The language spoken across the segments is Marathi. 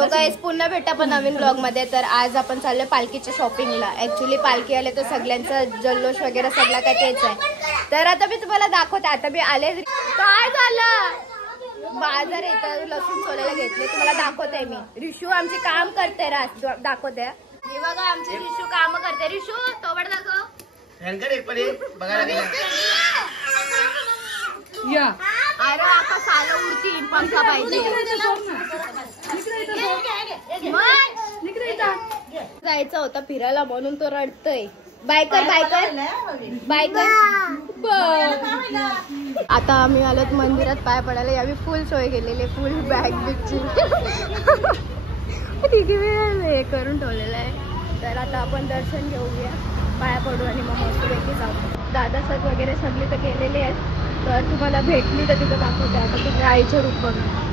सो गाईस पुन्हा भेटा पण नवीन ब्लॉग मध्ये. तर आज आपण चाललोय पालखीच्या शॉपिंगला. ऍक्च्युली पालखी आले तर सगळ्यांचा जल्लोष वगैरे सगळं काय तेच आहे. तर आता मी तुम्हाला दाखवते. आता मी आले. काय झालं बाजार इथं लसूण सोलायला घेतले. तुम्हाला दाखवते मी. रिशू आमची काम करते दाखवते. हे बघा आमची रिशू काम करते. रिशू तोबड दाखव. या अरे आता साला उडती पंखा पाहिजे. जायचं होतं फिरायला म्हणून तो रडतोय. Biker biker biker. आता आम्ही आलोत मंदिरात पाय पडायला. यावी फुल सोय केलेली. फुल बॅग बिगची तिघी हे करून ठेवलेलं आहे. तर आता आपण दर्शन घेऊया, पाया पडू आणि मग मस्तपैकी जाऊ. दादा सग वगैरे सगळे तर गेलेले आहेत. तर तुम्हाला भेटली तर तिथं दाखवते. आता तुम्ही आईचं रूप बघा.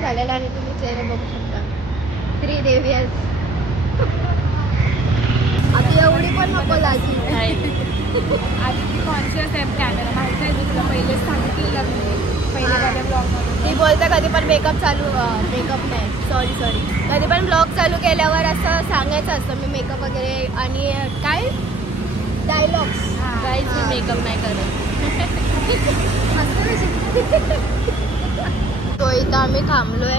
झालेला आणि तुम्ही चेहरे बघू शकता. त्रिदेवी आहेत. आता एवढी पण नको लागली. आधी ती कॉन्शियस आहे कॅमेरा माहिती आहे तुला. पहिलेच सांगितलं पहिल्या ब्लॉग ती बोलते कधी पण मेकअप चालू. मेकअप नाही सॉरी कधी पण ब्लॉग चालू केल्यावर असं सांगायचं असतं मी मेकअप वगैरे आणि काय डायलॉग्स. काहीच मी मेकअप नाही करत. तो इथं आम्ही थांबलोय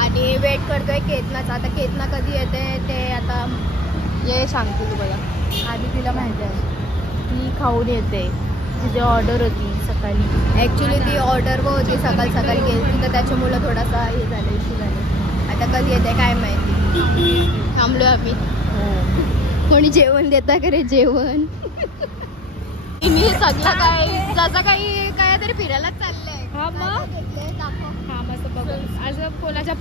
आणि वेट करतोय केतनाचा. आता केतना कधी येते ते आता ये सांगते तू बघा. आधी तिला माहिती आहे ती खाऊन येते. तिची ऑर्डर होती सकाळी. ऍक्च्युली ती ऑर्डर व होती सकाळी गेली तर त्याच्यामुळं थोडासा हे झालं इश्यू झाले. आता कधी येते काय माहिती. थांबलोय आम्ही. कोणी जेवण देता का रे जेवण. मी सगळं काय जसं काही काय तरी फिरायला चाललंय. हा मग दाखव. हा मस्त बघून आज कोणाच्या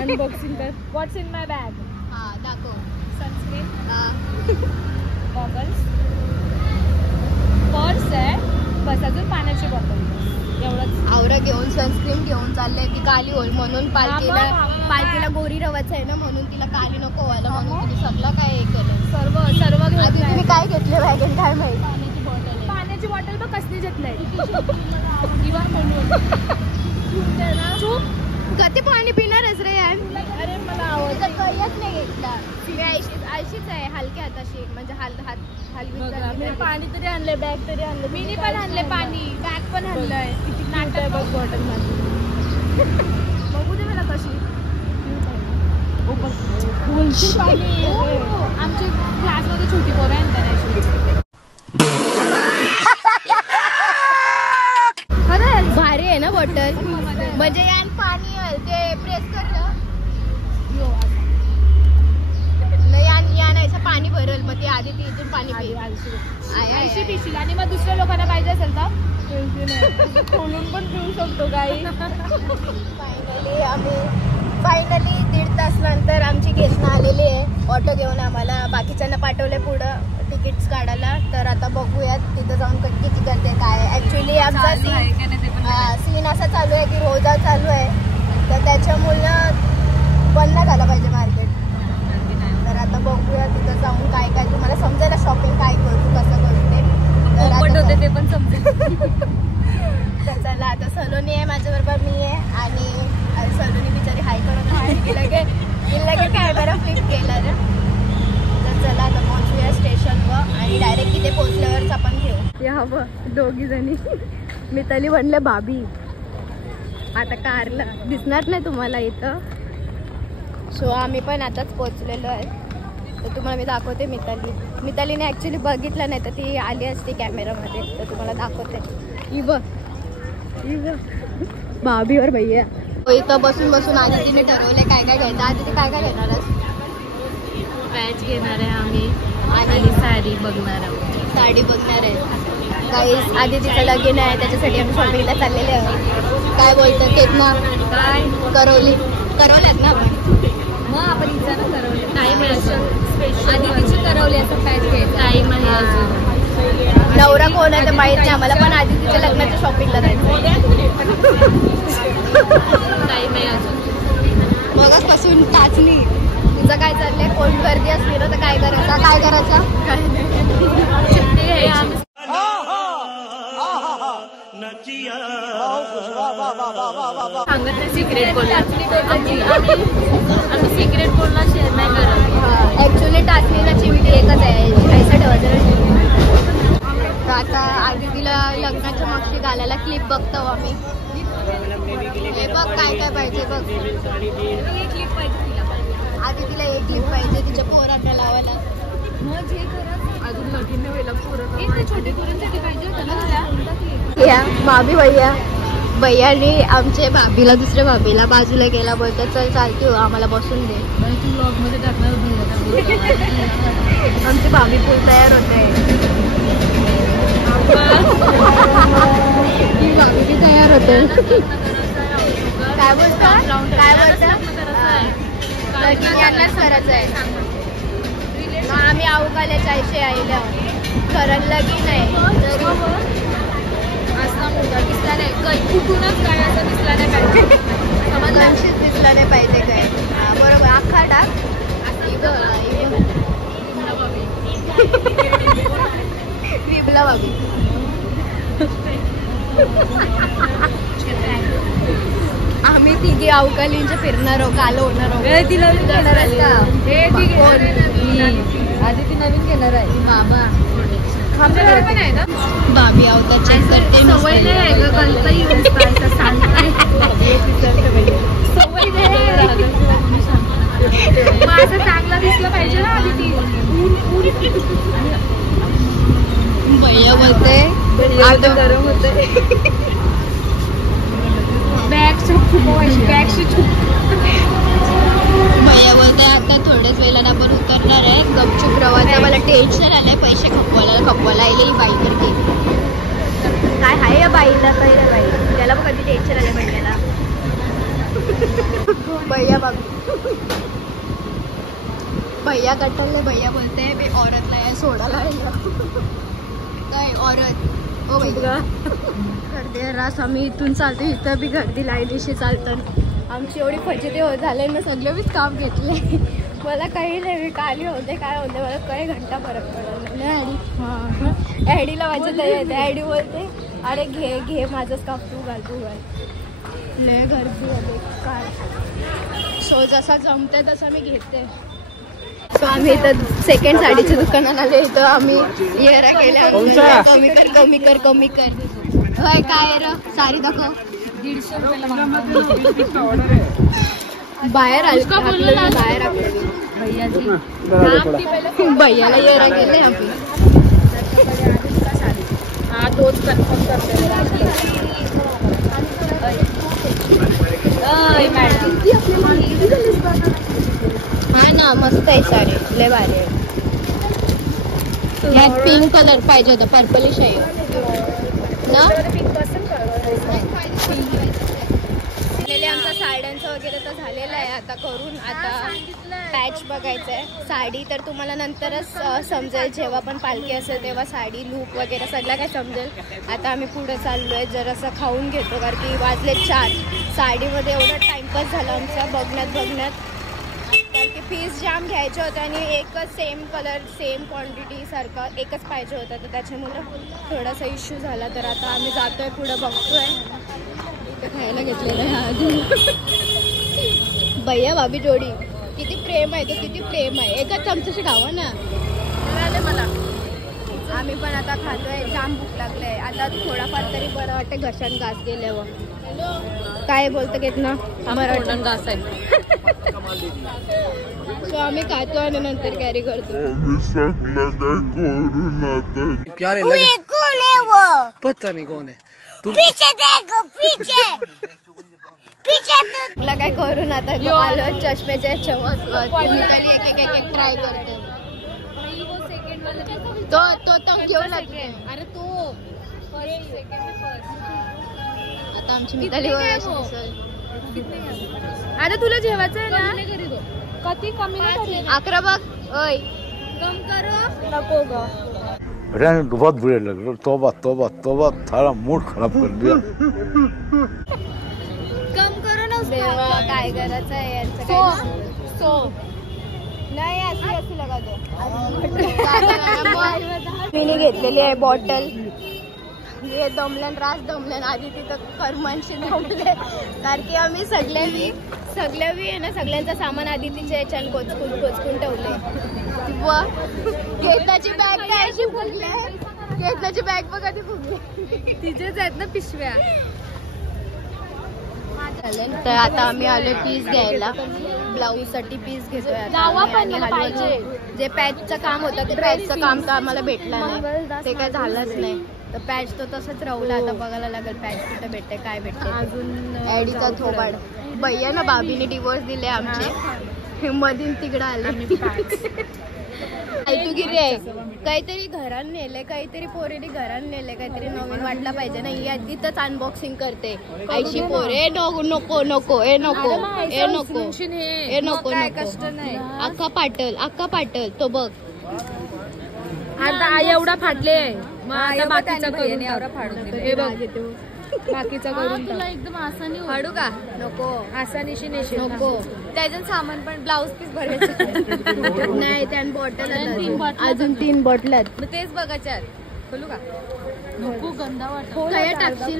अनबॉक्सिंग कर. व्हॉट्स इन माय बॅग. हा दाखव. सनस्क्रीन, गॉगल्स, पर्स आहे बस. अजून पाण्याची बॉटल एवढंच. आवरा घेऊन सनस्क्रीन घेऊन चाललंय. ती काली होईल म्हणून पालखीला गोरी रवायचं आहे ना म्हणून तिला काली नको व्हायला म्हणून तिने सगळं काय हे केलं. सर्व आधी तुम्ही काय घेतलं वॅगन काय माहिती. पाण्याची बॉटल बघ कसली घेतलंय. कधी पाणी पिणारच रे यार. अरे मला आवडतं. कळच नाही घेतला. मी आळशीच आहे हलक्या हाताशी म्हणजे हलवी. पाणी तरी आणलंय बॅग तरी आणलं. मी पण आणले पाणी बॅग पण आणलंय. किती नाटक बघ बॉटल मध्ये. बघू दे मला कशी. आमच्या क्लासमध्ये छोटी पोरं आहे इंटरनॅशनल. खरंच भारी आहे ना बॉटल. म्हणजे यान पाणी ते प्रेस करलं यान पाणी भरल मग ते आधी ती इथून पाणी ऐंशी पिशील आणि मग दुसऱ्या लोकांना पाहिजे असेल तर खोलून पण पिऊ शकतो काही. फायनली 1.5 तास नंतर आमची केतना आलेली आहे ऑटो घेऊन. आम्हाला बाकीच्यांना पाठवले पुढं तिकीट्स काढायला. तर आता बघूयात तिथं जाऊन किती करते काय. ऍक्च्युली आमचा सीन असा चालू आहे की रोजा चालू आहे तर त्याच्यामुळं बंद नाही झालं पाहिजे मार्केट. तर आता बघूया तिथं जाऊन काय काय तुम्हाला समजायला शॉपिंग काय करू कसं करू ते. होते ते पण समजेल. तर चला आता सलोनी आहे माझ्याबरोबर. मी आहे आणि सलोनी बिचारी हाय करून लगे कॅमेरा फ्लिप केला रे. तर चला आता पोहोचूया स्टेशनवर आणि डायरेक्ट तिथे पोहोचल्यावरच आपण घेऊ. या दोघी जणी मिताली म्हणले भाभी. आता कारला दिसणार नाही तुम्हाला इथं. सो आम्ही पण आताच पोहोचलेलो आहे. तर तुम्हाला मी दाखवते. मितालीने ॲक्च्युली बघितलं नाही तर ती आली असते कॅमेरामध्ये. तर तुम्हाला दाखवते. भाभी और भैया इथं बसून आधी तिने ठरवले काय काय घ्यायचं. आधी ते काय काय घेणार आहेस. पॅच घेणार आहे आम्ही आणि साडी बघणार आहोत. साडी बघणार आहे. काही आधी तिचं लगीन आहे त्याच्यासाठी आम्ही शॉपिंगला चाललेले आहोत. काय बोलतं केतना काय करवल्यात ना आपण. मग आपण इच्छानं ठरवले टाइम आधी तिची ठरवली असं पॅक घ्यायचं टाइम आहे अजून नवरा कोण आहे ते माहित नाही आम्हाला पण आधी तिच्या लग्नाच्या शॉपिंगला जायचं टाइम आहे अजून मगाचपासून टाचणी तुझं काय चाललंय कोण गर्दी असली ना तर काय करायचं सांगत नाही सिक्रेट बोलला आम्ही सिक्रेट बोलला शेअर नाही करत ऍक्च्युली टाचणीला चिमटी एकच आहे पैसा ठेवायचं तर आता आधी तिला लग्नाच्या मागची घालायला क्लिप बघतो आम्ही हे बघ काय काय पाहिजे बघ क्लिप पाहिजे तिला आधी तिला एक क्लिप पाहिजे तिच्या पोरांना लावायला मग जे करत अजून लगीन व्हायला पोरं छोटे पोरांसाठी पाहिजे होतं ना तुला या भाभी भैयानी आमच्या भाभीला दुसऱ्या भाभीला बाजूला गेला बोलतात चल चालते हो आम्हाला बसून दे तू ब्लॉग मध्ये टाकणार आमची भाभी फुल तयार होते ही भाभी बी तयार होते काय बोलता यांनाच करायचं आहे आम्ही अवकाल्या चायचे आईला करण लगीन आहे असला मुलगा दिसला नाही कुठूनच काय असं दिसला नाही पाहिजे लक्षच दिसला नाही पाहिजे काय बरोबर आखा टाक रिबला बाबी आम्ही तिघे अवकालींच्या फिरणार आहोत काल होणार आहोत आधी ती नवीन घेणार आहे बाबा पण आहे ना बाबी अवतार चेक करते सवय नाही आहे ग गलताही सवय माझं चांगलं दिसलं पाहिजे ना आधी ती भैया बोलते गरम होते भैया बोलते आता थोड्याच वेळेला आपण उतरणार आहे गपचूप प्रवास मला टेन्शन आलंय पैसे खपवायला आले बाई करते काय आहे या बाईला काय रे बाई त्याला पण कधी टेन्शन आलं भैयाला भैया बाबू भैया कटलले भैया बोलते मी औरतला या सोडायला काय औरत ओ भैया गर्दी रास आम्ही इथून चालतो इथं बी गर्दी लाईनीशी चालतं आमची एवढी फजिती झाले ना सगळे बीच काम घेतले मला काही नाही मी काली होते काय होते मला काही घंटा फरक पडला नाही ॲडीला माझ्या तयार येते ॲडी बोलते अरे घे माझंच काम तू घाल लय गर्दी होते काय सो जसा जमते तसं मी घेते सो आम्ही इथं सेकंड साडीच्या दुकानात आले इथं आम्ही येरा केल्या कमी कर होय काय र साडी दाखव 150 रुपयाला बाहेर आले बाहेर भैयाला येरा गेले आम्ही हा तोच कन्फर्म करते हा ना मस्त आहे साडी लय भारी आहे यात पिंक कलर पाहिजे होता पर्पलिश आहे ना आमचा साड्यांचं वगैरे तर झालेलं आहे आता करून आता पॅच बघायचं आहे साडी तर तुम्हाला नंतरच समजेल जेव्हा पण पालखी असेल तेव्हा साडी लूक वगैरे सगळं काय समजेल आता आम्ही पुढे चाललो आहे जरासं खाऊन घेतो कारण की वाजले 4 साडीमध्ये एवढा टाइमपास झाला आमचा बघण्यात कारण की पीस जाम घ्यायचे होते आणि एकच सेम कलर सेम क्वांटिटी सारखं एकच पाहिजे होतं तर त्याच्यामुळे थोडासा इश्यू झाला तर आता आम्ही जातोय पुढे बघतोय इथे खायला घेतलेलं आहे आधी भैया भाभी जोडी किती प्रेम आहे तो किती प्रेम आहे एकाच चमच्याशी खावा ना मला आम्ही पण आता खातोय जाम भूक लागलंय आता थोडाफार तरी बरं वाटतं घशात घास गेल्यावर काय बोलतं घेत ना मराठन घास आहे सो आम्ही खातो आणि नंतर कॅरी करतो पता नहीं कौन है मला काय करून आता आलो चष्म्याच्या चमक एक ट्राय करतो तो घेऊन लागते अरे तो आता आमची मिताली आता तुला जेवायचं आहे ना कधी कमी नाही 11 बघ ओय कम करो नको ग रहने को बहुत बुरे लग रहे। तौबा तौबा तौबा, सारा मूड खराब कर दिया। कम करो ना देवा काय करायचं आहे यांचं काय सो नाही अशी लगा दो मी घेतलेली आहे बॉटल हे दमलन रास दमलन आधी तिथं कर्मांशी दमले कारण की आम्ही सगळ्यांनी आहे ना सगळ्यांचं सामान आधी तिच्या याच्याने कोचकून ठेवले व केतनाची बॅग काय अशी फुगली केतनाची बॅग बघा ती फुगली तिचेच आहेत ना पिशव्या तर आता आम्ही आलो पीस घ्यायला ब्लाऊज साठी पीस घेतोय जे पॅचचं काम होतं ते पॅचचं काम तर आम्हाला भेटलं नाही ते काय झालंच नाही तर पॅच तो तसंच राहूला आता बघायला लागेल पॅच कुठे भेटते काय भेटते अजून ऍडीचा थोबाड भैया ना भाभीने डिवोर्स दिले आमचे मधीन तिकडं आले ऐतुगिरी आहे काहीतरी घरात नेले काहीतरी पोरीने घरात नेले काहीतरी नवीन वाटला पाहिजे ना ही तिथंच अनबॉक्सिंग करते आईशी पोरे नको नको नको ए नको ए नको ए नको कष्ट नाही अक्का पाटल तो बघ आता आई एवढा फाटले मग आता बाकीचा करून हे बघ बाकीचा करून तुला एकदम आसानी फाडू का नको आसानीशी नेशी नको त्याच्यात सामान पण ब्लाऊज पीस भरायचं नाही त्यान बॉटल अजून 3 बॉटल आहेत मग तेच बघायच्यात बोलू का नको गंदा वाटत काय टाकशील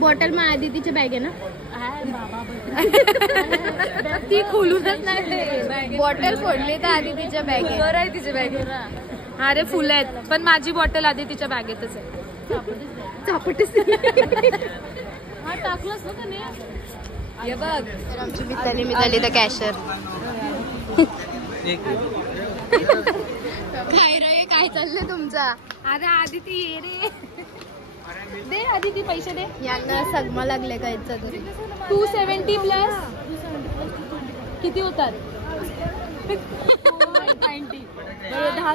बॉटल मग आधी तिच्या बॅग आहे ना ती खोलूनच नाही बॉटल फोडली तर आधी तिच्या बॅग आहे बरं आहे तिच्या बॅग अरे फुलं आहेत पण माझी बॉटल आधी तिच्या बॅगेतच आहे चापटच हा टाकलंस ना त्याने हे बघ तर आमची मिताली तर कॅशर काय चाललंय तुमचा अरे आधी ती ये रे दे आधी ती पैसे दे यांना सगमा लागले कायचं तरी 270 प्लस किती होतात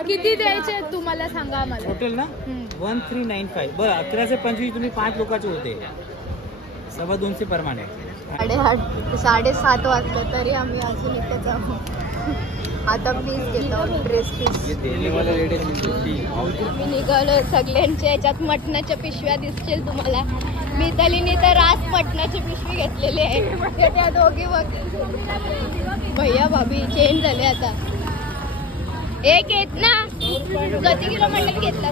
किती द्यायचे तुम्हाला सांगा आम्हाला टोटल ना 1395 बरं 11 से 25 तुम्ही 5 लोकांचे होते 2.25 परमाने 7:30 वाजलं तरी आम्ही अजून इथेच आहोत आता पीस घेतो ड्रेस पीस मी निघालो सगळ्यांच्या याच्यात मटणाच्या पिशव्या दिसतील तुम्हाला मितालीने तर रास मटणाची पिशवी घेतलेली आहे त्या दोघी बघ भैया भाभी चेंज झाले आता एक येत ना किती किलो मटण घेतलं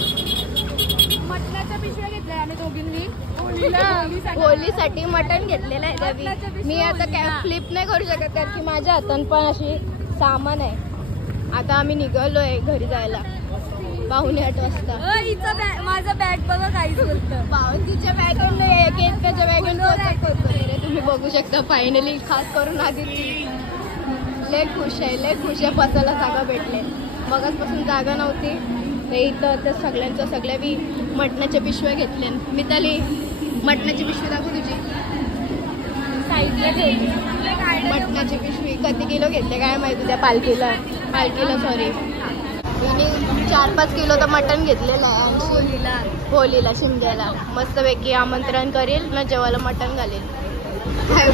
मटणाच्या पिशव्या घेतल्या आम्ही दोघींनी होलीसाठी मटण घेतलेलं आहे रवी मी आता काय फ्लिप नाही करू शकत कारण की माझ्या हातात पण अशी सामान आहे आता आम्ही निघालोय घरी जायला 7:45 वाजता माझा बॅग बघा काहीच बोलतं बावनतीच्या बॅगेन केतकाच्या बॅगेन तुम्ही बघू शकता फायनली खास करून आधी लय खुश आहे बसायला जागा भेटले मगाचपासून जागा नव्हती तर इथं तर सगळ्या मी मटणाच्या पिशव्या घेतल्या मिताली मटणाची पिशवी दाखवू तुझी मटणाची पिशवी किती किलो घेतले काय माहिती त्या पालखीला सॉरी मी 4-5 किलो तर मटण घेतलेलं आहे होलीला शिंद्याला मस्तपैकी आमंत्रण करेल ना जेवायला मटण घालेल काय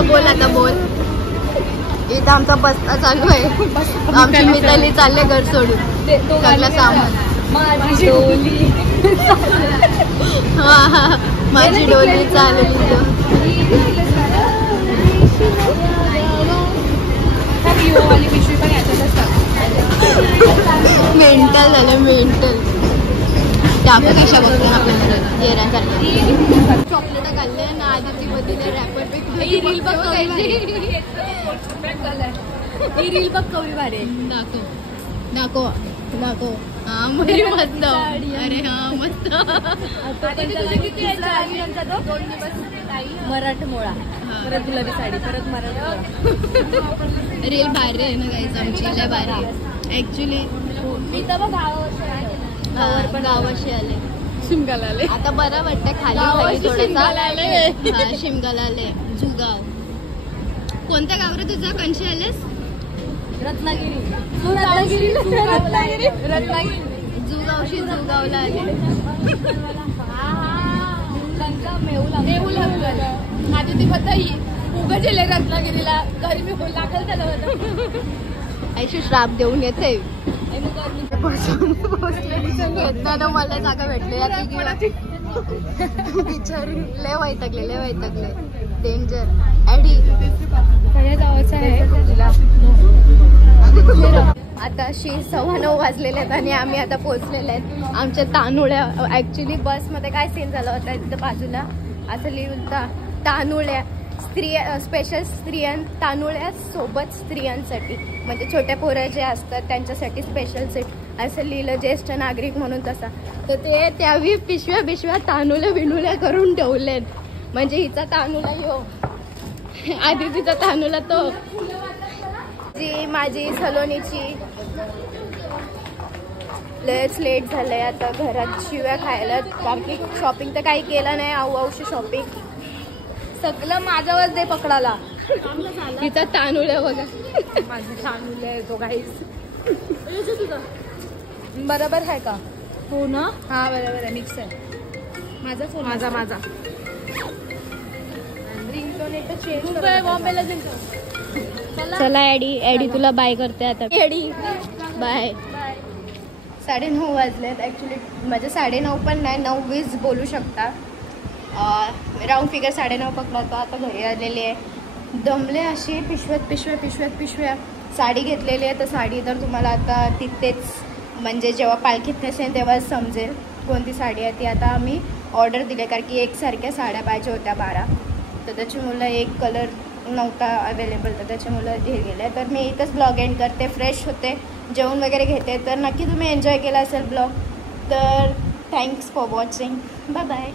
बोल आता बोल इथं आमचा बस्ता चालू आहे आमची मिताली चालले घर सोडून सगळं सामान माझी डोली चालली मेंटल झालं टाकू कशा बघतो चॉकलेट घालले ना आधी मध्ये रॅपर रील बघ कवडी भारी दाखव हा मरी मस्त अरे हा मस्त मराठमोळा परत गुलाबी साडी परत मराठा रील भारी आहे ना गाईच आमची लय भारी ऍक्च्युली मी तर गावाशी आले शिमगाला आले आता बरं वाटतं खाली थोडंसं शिमगाला आले जुगाव कोणत्या गाव रे तुझं कंशी आलेस रत्नागिरी जुगावला आले आधी ती बताई उगाच गेले रत्नागिरीला घरी मी बोल दाखल झालं होतं ऐशी श्राप देऊन येते येताना मला जागा भेटली बिचारी लय वैतगले डेंजर ॲडी जायचं आहे आता 9:15 वाजलेले आहेत आणि आम्ही आता पोहोचलेले आहेत आमच्या तानुळ्या. ऍक्च्युली बसमध्ये काय सीन झाला होता तिथं बाजूला असं लिहिलं होतं तानुळ्या स्त्रिया स्पेशल तानुळ्या सोबत स्त्रियांसाठी म्हणजे छोट्या पोरं जे असतात त्यांच्यासाठी स्पेशल सीट असं लिहिलं ज्येष्ठ नागरिक म्हणून तसा. तर ते त्यावेळी पिशव्या तानुल्या बिनुल्या करून ठेवलेत म्हणजे हिचा तानुला यो आधी तिचा तानुला तो. जी माझी सलोनीची लयच लेट झालंय आता घरात शिव्या खायला कारण की शॉपिंग तर काही केलं नाही आऊशी शॉपिंग सगळं माझ्यावर दे पकडाला. तिचा तांदूळ आहे बघा माझी तांदूळ आहे तो काहीच बरोबर आहे का? हो ना. हा बरोबर आहे मिक्स आहे माझा फोन माझा बॉम्बेला चला ॲडी तुला बाय करते आता. ॲडी बाय. 9:30 वाजलेत ॲक्च्युली म्हणजे 9:30 पण नाही 9:20 बोलू शकता राऊंड फिगर 9:30 पकडला होता. आता घरी आलेली आहे दमले अशी पिशव्या साडी घेतलेली आहे तर साडी तर तुम्हाला आता तिथेच म्हणजे जेव्हा पालखीत नसेल तेव्हा समजेल कोणती साडी आहे ती. आता आम्ही ऑर्डर दिले कारण की एकसारख्या साड्या पाहिजे होत्या 12 तर त्याच्यामुळं एक कलर नव्हता अवेलेबल तर त्याच्यामुळं हे गेलं. तर मी इथंच ब्लॉग एंड करते फ्रेश होते जेवण वगैरे घेते. तर नक्की तुम्ही एन्जॉय केला असेल ब्लॉग तर thanks for watching bye bye.